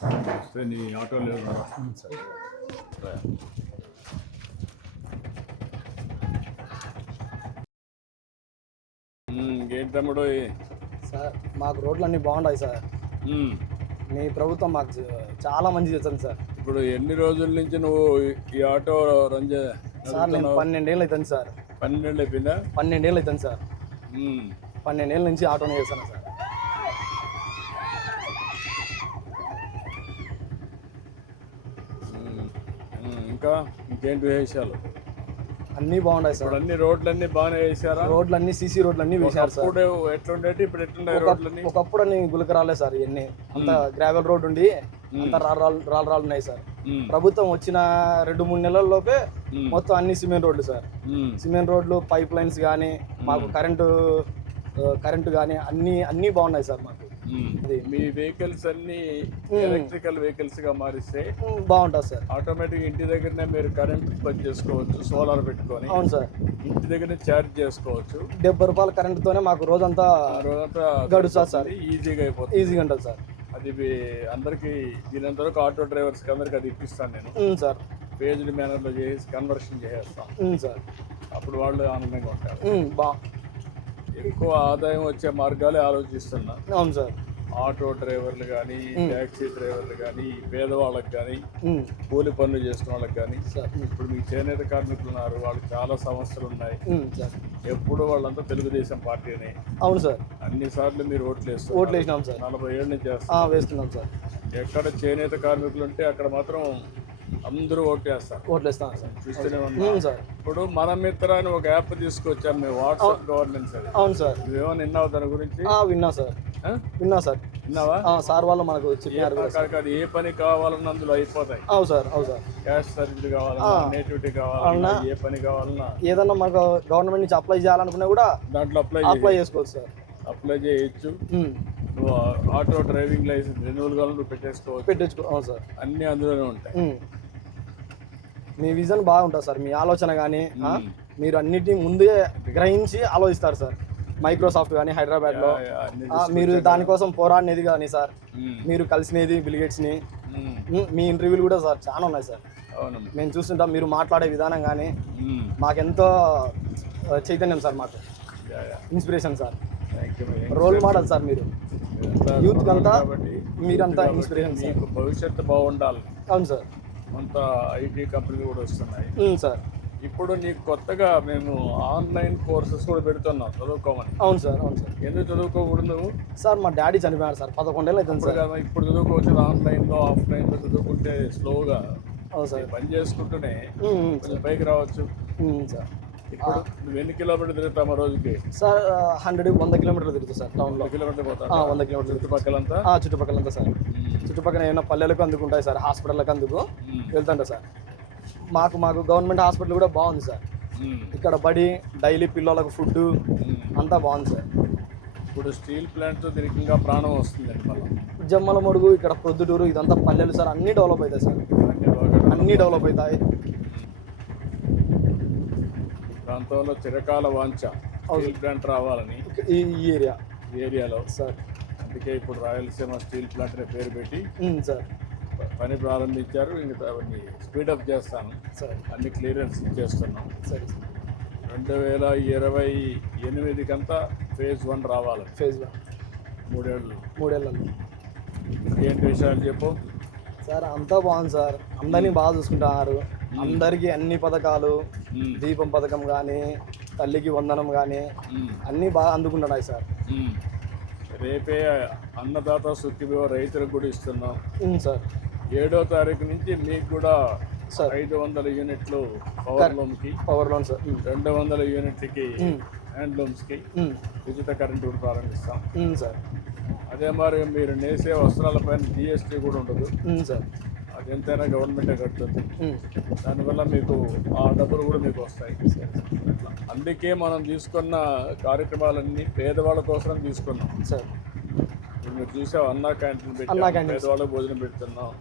వస్తే నీ ఆటో లేదు సార్. ఇంకేంటి తమ్ముడు? సార్ మాకు రోడ్లు అన్నీ బాగున్నాయి సార్ మీ ప్రభుత్వం మాకు చాలా మంచి చేస్తుంది సార్. ఇప్పుడు ఎన్ని రోజుల నుంచి నువ్వు ఈ ఆటో రన్ చే సార్ నేను పన్నెండేళ్ళు అవుతుంది సార్. పన్నెండు అయిపోయిందా? పన్నెండేళ్ళు అవుతుంది సార్. పన్నెండేళ్ళ నుంచి ఆటోనే చేస్తాను సార్. ఇంకేంటి విశేషాలు? అన్నీ బాగున్నాయి సార్. ఇప్పుడు అన్ని రోడ్లన్నీ బాగానే వేసారా రోడ్లు అన్నీ సీసీ రోడ్లు అన్నీ వేశారు సార్. ఇప్పుడు ఎట్లుండేటి? ఇప్పుడు ఎట్లున్నాయి రోడ్లన్నీ? ఒకప్పుడు అన్ని గులకరాలే సార్ ఇవన్నీ. అంత గ్రావెల్ రోడ్ ఉండి అంత రాళ్ళు రాళ్ళు రాళ్ళు ఉన్నాయి సార్. ప్రభుత్వం వచ్చిన రెండు మూడు నెలల్లోపే మొత్తం అన్ని సిమెంట్ రోడ్లు సార్. సిమెంట్ రోడ్లు పైప్ లైన్స్ కానీ మాకు కరెంటు కరెంటు కానీ అన్నీ అన్నీ బాగున్నాయి సార్ మాకు. మీ వెహికల్స్ అన్ని ఎలక్ట్రికల్ వెహికల్స్గా మారిస్తే బాగుంటుంది సార్. ఆటోమేటిక్ ఇంటి దగ్గరనే మీరు కరెంట్ పని చేసుకోవచ్చు సోలార్ పెట్టుకొని. అవును సార్. ఇంటి దగ్గరనే ఛార్జ్ చేసుకోవచ్చు. డెబ్బై రూపాయల కరెంటుతోనే మాకు రోజంతా రోజంతా గడుస్తుంది సార్. ఈజీగా అయిపోతుంది. ఈజీగా ఉంటుంది సార్. అది మీ- అందరికీ దీనంత వరకు ఆటో డ్రైవర్స్కి అందరికి అది ఇప్పిస్తాను నేను. సార్. పేజ్డ్ మేనర్లో చేసి కన్వర్షన్ చేసేస్తాం. Um, sir. అప్పుడు వాళ్ళు ఆనందంగా ఉంటారు. బా ఎక్కువ ఆదాయం వచ్చే మార్గాలే ఆలోచిస్తున్నా. అవును సార్. ఆటో డ్రైవర్లు కానీ ట్యాక్సీ డ్రైవర్లు కానీ పేదవాళ్ళకి కానీ కూలి పనులు చేసిన వాళ్ళకి కానీ ఇప్పుడు మీకు చేనేత కార్మికులు ఉన్నారు వాళ్ళకి చాలా సమస్యలు ఉన్నాయి. ఎప్పుడు వాళ్ళంతా తెలుగుదేశం పార్టీనే. అవును సార్. అన్ని సార్లు మీరు ఓట్లు వేస్తారు ఓట్లు వేసినాం సార్. నలభై ఏళ్ళ నుంచి వేస్తున్నాం సార్. ఎక్కడ చేనేత కార్మికులు ఉంటే అక్కడ మాత్రం అందరూ వేస్తాం సార్. చూస్తూనే ఉన్నా. సార్. ఇప్పుడు మన మిత్ర అని ఒక యాప్ తీసుకొచ్చాం మేము వాట్సాప్ గవర్నెన్స్ అది అవును సార్. నువ్వేమో విన్నావు దాని గురించి? విన్నా సార్? విన్నా సార్. విన్నావా? సార్ వాళ్ళు మనకు చెప్పారు ఏ పని కావాలన్నా అందులో అయిపోతాయి. అవును సార్ అవును సార్. క్యాష్ సర్వీస్ కావాలన్నా నేటివిటీ కావాలన్నా ఏ పని కావాలన్నా. ఏదన్నా మాకు గవర్నమెంట్ నుంచి అప్లై చేయాలనుకున్నా కూడా దాంట్లో అప్లై అప్లై చేసుకోవచ్చు సార్. అప్లై చేయొచ్చు. నువ్వు ఆటో డ్రైవింగ్ లైసెన్స్ రెన్యువల్ కావాలి నువ్వు పెట్టేసుకోవచ్చు. పెట్టించుకో అవును సార్. అన్నీ అందులోనే ఉంటాయి. మీ విజన్ బాగుంటుంది సార్. మీ ఆలోచన కానీ మీరు అన్నిటిని ముందే గ్రహించి ఆలోచిస్తారు సార్. మైక్రోసాఫ్ట్ కానీ హైదరాబాద్లో. అన్ని ఆ, మీరు దానికోసం పోరాడినది కానీ సార్ మీరు కలిసినది బిలిగేట్స్ని ఉమ్, మీ ఇంటర్వ్యూలు కూడా సార్ చాలా ఉన్నాయి సార్. మేము చూస్తుంటాం మీరు మాట్లాడే విధానం కానీ మాకెంతో చైతన్యం సార్ మాకు. Inspiration sir. Role model sir మీరు. యూత్ అంతా మీరంతా ఇన్స్పిరేషన్ భవిష్యత్తు బాగుండాలి. అవును సార్. అంత ఐటీ కంపెనీలు కూడా వస్తున్నాయి. సార్. ఇప్పుడు నీకు కొత్తగా మేము ఆన్లైన్ కోర్సెస్ కూడా పెడుతున్నాం చదువుకోమని. అవును సార్ అవును సార్. ఎందుకు చదువుకోకూడదు సార్ మా డాడీ చనిపోయారు సార్ పదకొండేళ్ళు అవుతుంది ఇప్పుడు సార్. ఇప్పుడు చదువుకోవచ్చు ఆన్లైన్లో ఆఫ్లైన్లో చదువుకుంటే స్లోగా. అవును సార్. పని చేసుకుంటూనే పైకి రావచ్చు. సార్. ఇప్పుడు నువ్వు ఎన్ని కిలోమీటర్లు తిరుగుతావు రోజుకి? సార్ హండ్రెడ్ వంద కిలోమీటర్లు తిరుగుతుంది సార్ టౌన్లో పోతావు ఆ, వంద కిలోమీటర్లు. చుట్టుపక్కలంతా? ఆ, చుట్టుపక్కలంతా సార్. చుట్టుపక్కల ఏమైనా పల్లెలకు అందుకుంటాయి సార్ హాస్పిటల్కి అందుకు. వెళ్తుంటా సార్. మాకు మాకు గవర్నమెంట్ హాస్పిటల్ కూడా బాగుంది సార్. ఇక్కడ బడి డైలీ పిల్లలకు ఫుడ్. అంతా బాగుంది సార్. ఇప్పుడు స్టీల్ ప్లాంట్ దీనికి ఇంకా ప్రాణం వస్తుందండి మళ్ళీ. జమ్మల మడుగు ఇక్కడ ప్రొద్దుటూరు ఇదంతా పల్లెలు సార్ అన్నీ డెవలప్ అవుతాయి సార్. అన్నీ డెవలప్ అవుతాయి. ప్రాంతంలో చిరకాల వాంఛ స్టీల్ ప్లాంట్ రావాలని ఈ ఏరియా? ఈ ఏరియాలో. సార్. అందుకే ఇప్పుడు రాయలసీమ స్టీల్ ప్లాంట్ అనే పేరు పెట్టి సార్. పని ప్రారంభించారు. ఇంకా అవన్నీ స్పీడప్ చేస్తాను. సరే. అన్ని క్లియరెన్స్ ఇచ్చేస్తున్నాం. సరే రెండు వేల ఇరవై ఎనిమిదికంతా ఫేజ్ వన్ రావాలి. Phase one. మూడేళ్ళు. మూడేళ్ళలో. ఏంటి విషయాలు చెప్పు? సార్ అంతా బాగుంది సార్. అందరినీ బాగా చూసుకుంటున్నారు. అందరికీ అన్ని పథకాలు దీపం పథకం కానీ తల్లికి వందనం కానీ అన్నీ బాగా అందుకుంటున్నాయి సార్. రేపే అన్నదాత సుఖిభో రైతులకు కూడా ఇస్తున్నాం. సార్. ఏడో తారీఖు నుంచి మీకు కూడా సార్. ఐదు వందల యూనిట్లు పవర్ లూమ్కి పవర్ లోన్ సార్. రెండు వందల యూనిట్లకి ఉమ్, హ్యాండ్లూమ్స్కి ఉమ్, ఉచిత కరెంటు కూడా ప్రారంభిస్తాం. సార్. అదే మరి మీరు నేసే వస్త్రాలపైన జిఎస్టీ కూడా ఉండదు. సార్. ఎంతైనా గవర్నమెంటే కడుతుంది. ఉమ్, దానివల్ల మీకు ఆ డబ్బులు కూడా మీకు వస్తాయి. అందుకే మనం తీసుకున్న కార్యక్రమాలన్నీ పేదవాళ్ళ కోసం తీసుకున్నాం. సార్. మీరు చూసావు అన్నా క్యాంటీన్ పెట్టాం. పేదవాళ్ళకి భోజనం పెడుతున్నాం.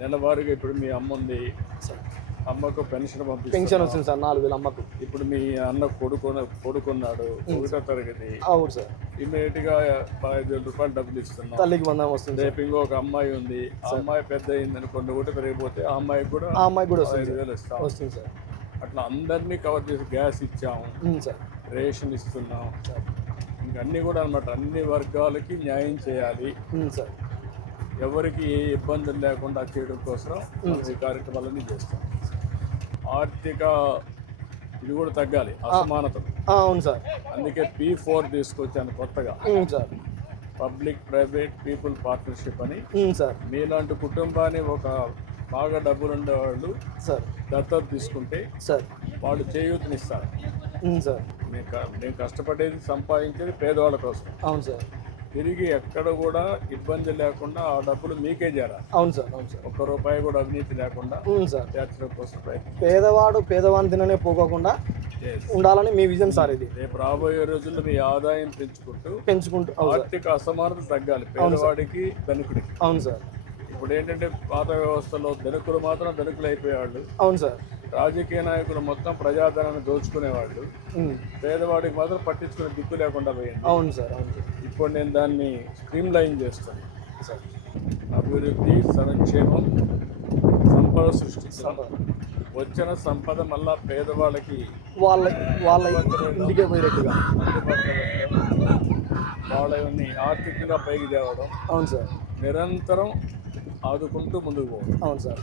నెలవారీగా ఇప్పుడు మీ అమ్మ ఉంది. సార్. అమ్మకు పెన్షన్ పంపిస్తాం పెన్షన్ వచ్చింది సార్ నాలుగు వేల అమ్మకు. ఇప్పుడు మీ అన్న కొడుకున్న కొడుకున్నాడు. ఒకటో తరగతి. అవును సార్. ఇమీడియట్గా పదహైదు వేల రూపాయలు డబ్బులు ఇస్తున్నాం. తల్లికి బంధం వస్తుంది రేపు ఇంకొక అమ్మాయి ఉంది. ఆ అమ్మాయి పెద్ద అయింది అనుకోండి ఒకటి పెరిగిపోతే ఆ అమ్మాయికి కూడా ఆ అమ్మాయికి కూడా వస్తుంది పదహైదు వేలు ఇస్తాం. వస్తుంది సార్. అట్లా అందరినీ కవర్ చేసి గ్యాస్ ఇచ్చాము. సార్. రేషన్ ఇస్తున్నాం. ఇంకా అన్నీ కూడా అనమాట అన్ని వర్గాలకి న్యాయం చేయాలి. సార్. ఎవరికి ఏ ఇబ్బందులు లేకుండా చేయడం కోసం మనం ఈ కార్యక్రమాలన్నీ చేస్తాం. ఆర్థిక ఇది కూడా తగ్గాలి అసమానతలు ఆ, అవును సార్. అందుకే పీ ఫోర్ తీసుకొచ్చాను కొత్తగా. Sir. Public private people partnership అని. సార్. మీలాంటి కుటుంబాన్ని ఒక బాగా డబ్బులు ఉండేవాళ్ళు సార్. దత్తత తీసుకుంటే సార్. వాళ్ళు చేయూతనిస్తారు. సార్. నేను కష్టపడేది సంపాదించేది పేదవాళ్ళ కోసం. అవును సార్. తిరిగి ఎక్కడ కూడా ఇబ్బంది లేకుండా ఆ డబ్బులు మీకే చేరాలి. అవును సార్ అవును సార్. ఒక్క రూపాయి కూడా అవినీతి లేకుండా ఉమ్, సార్. చేర్చడం కోసం ప్రయత్నం పేదవాడు పేదవాని తిననే పోకోకుండా. ఉండాలని మీ విజన్ సార్ ఇది. రేపు రాబోయే రోజుల్లో మీ ఆదాయం పెంచుకుంటూ పెంచుకుంటూ అవును ఆర్థిక అసమానత తగ్గాలి. పేదవాడికి ధనికుడికి. అవును సార్. ఇప్పుడు ఏంటంటే పాత వ్యవస్థలో ధనికులు మాత్రం ధనికులు అయిపోయేవాళ్ళు. అవును సార్. రాజకీయ నాయకులు మొత్తం ప్రజాధనాన్ని దోచుకునేవాళ్ళు. పేదవాడికి మాత్రం పట్టించుకునే దిక్కు లేకుండా పోయింది. అవును సార్ అవును ఇప్పుడు నేను దాన్ని స్ట్రీమ్ లైన్ చేస్తాను. సార్. అభివృద్ధి సంక్షేమం సంపద సృష్టిస్తాం వచ్చిన సంపద మళ్ళా పేదవాళ్ళకి వాళ్ళ వాళ్ళ ఇంటికే వాళ్ళని ఆర్థికంగా పైకి తేవడం. అవును సార్. నిరంతరం ఆదుకుంటూ ముందుకు పోవడం. అవును సార్.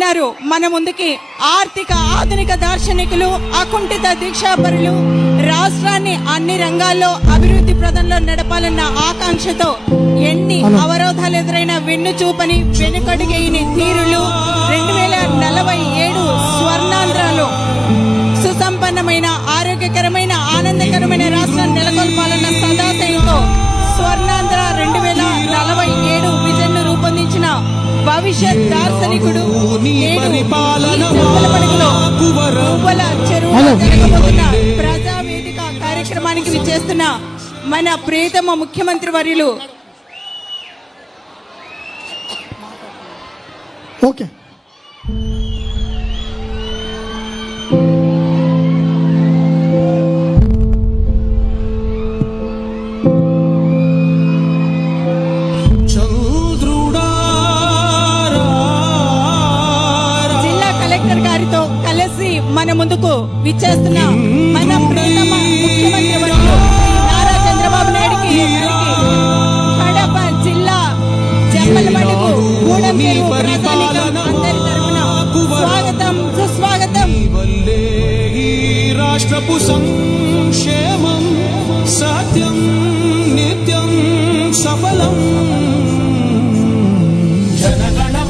వస్తున్నారు మన ముందుకి ఆర్థిక ఆధునిక దార్శనికులు అకుంఠిత దీక్షాపరులు రాష్ట్రాన్ని అన్ని రంగాల్లో అభివృద్ధి ప్రదంలో నడపాలన్న ఆకాంక్షతో ఎన్ని అవరోధాలు ఎదురైన వెన్ను చూపని వెనుకడుగేయని తీరులు రెండు వేల నలభై ఏడు స్వర్ణాంధ్రలో. సుసంపన్నమైన ఆరోగ్యకరమైన ఆనందకరమైన భవిష్యత్ దార్శనికుడు ప్రజావేదిక కార్యక్రమానికి విచ్చేస్తున్న మన ప్రియతమ ముఖ్యమంత్రి వర్యులు. ఓకే. ముందుకు విచ్చేస్తున్న మన ప్రియతమ ముఖ్యమంత్రి వర్యులు నారా చంద్రబాబు నాయుడికి కడప జిల్లా జమ్మలమడుగు గూడెం అందరి స్వాగతం సుస్వాగతం. రాష్ట్రపు సంక్షేమం సత్య